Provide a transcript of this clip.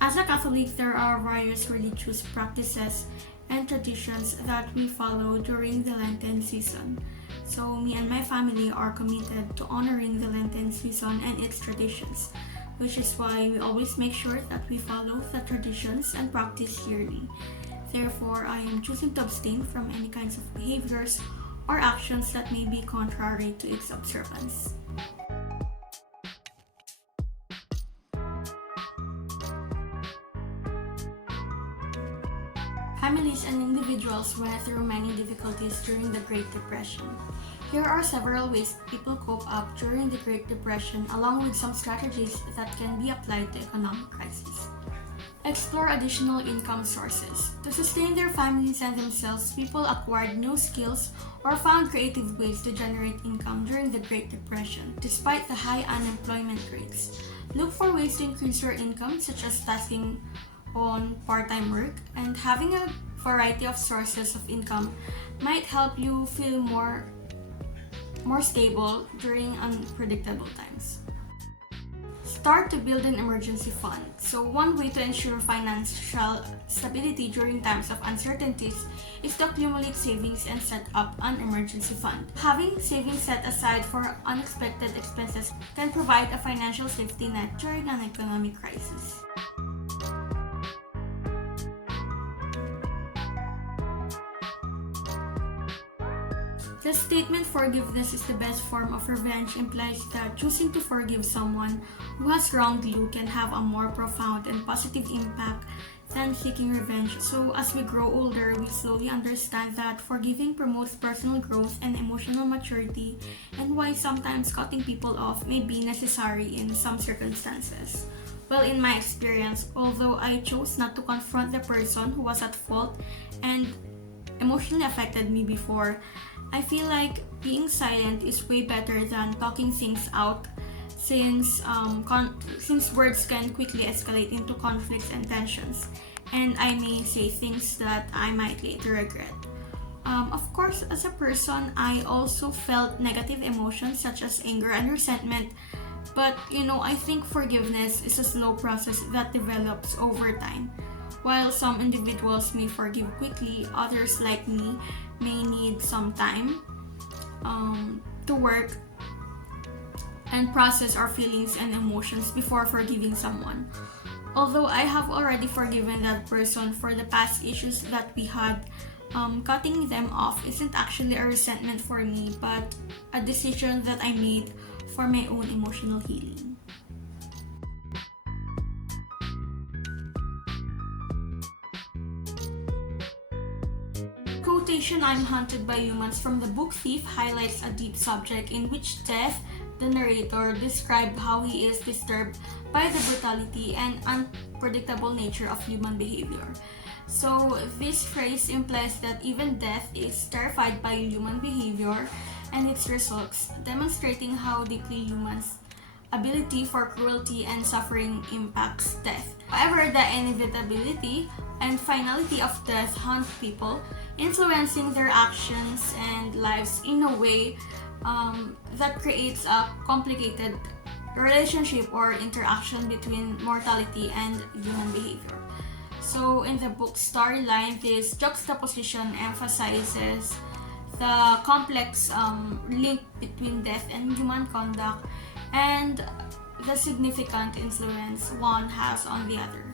As a Catholic, there are various religious practices and traditions that we follow during the Lenten season. So me and my family are committed to honoring the Lenten season and its traditions, which is why we always make sure that we follow the traditions and practice yearly. Therefore, I am choosing to abstain from any kinds of behaviors or actions that may be contrary to its observance. Families and individuals went through many difficulties during the Great Depression. Here are several ways people cope up during the Great Depression, along with some strategies that can be applied to economic crisis. Explore additional income sources. To sustain their families and themselves, people acquired new skills or found creative ways to generate income during the Great Depression, despite the high unemployment rates. Look for ways to increase your income, such as tasking on part-time work, and having a variety of sources of income might help you feel more stable during unpredictable times. Start to build an emergency fund. So one way to ensure financial stability during times of uncertainties is to accumulate savings and set up an emergency fund. Having savings set aside for unexpected expenses can provide a financial safety net during an economic crisis. The statement forgiveness is the best form of revenge implies that choosing to forgive someone who has wronged you can have a more profound and positive impact than seeking revenge. So as we grow older, we slowly understand that forgiving promotes personal growth and emotional maturity, and why sometimes cutting people off may be necessary in some circumstances. Well, in my experience, although I chose not to confront the person who was at fault and emotionally affected me before, I feel like being silent is way better than talking things out, since words can quickly escalate into conflicts and tensions, and I may say things that I might later regret. Of course, as a person, I also felt negative emotions such as anger and resentment, but I think forgiveness is a slow process that develops over time. While some individuals may forgive quickly, others like me may need some time to work and process our feelings and emotions before forgiving someone. Although I have already forgiven that person for the past issues that we had, cutting them off isn't actually a resentment for me, but a decision that I made for my own emotional healing. Quotation "I'm hunted by humans" from the book Thief highlights a deep subject in which Death, the narrator, described how he is disturbed by the brutality and unpredictable nature of human behavior. So this phrase implies that even death is terrified by human behavior and its results, demonstrating how deeply humans' ability for cruelty and suffering impacts death. However, the inevitability and finality of death haunt people, influencing their actions and lives in a way that creates a complicated relationship or interaction between mortality and human behavior. So in the book's storyline, this juxtaposition emphasizes the complex link between death and human conduct and the significant influence one has on the other.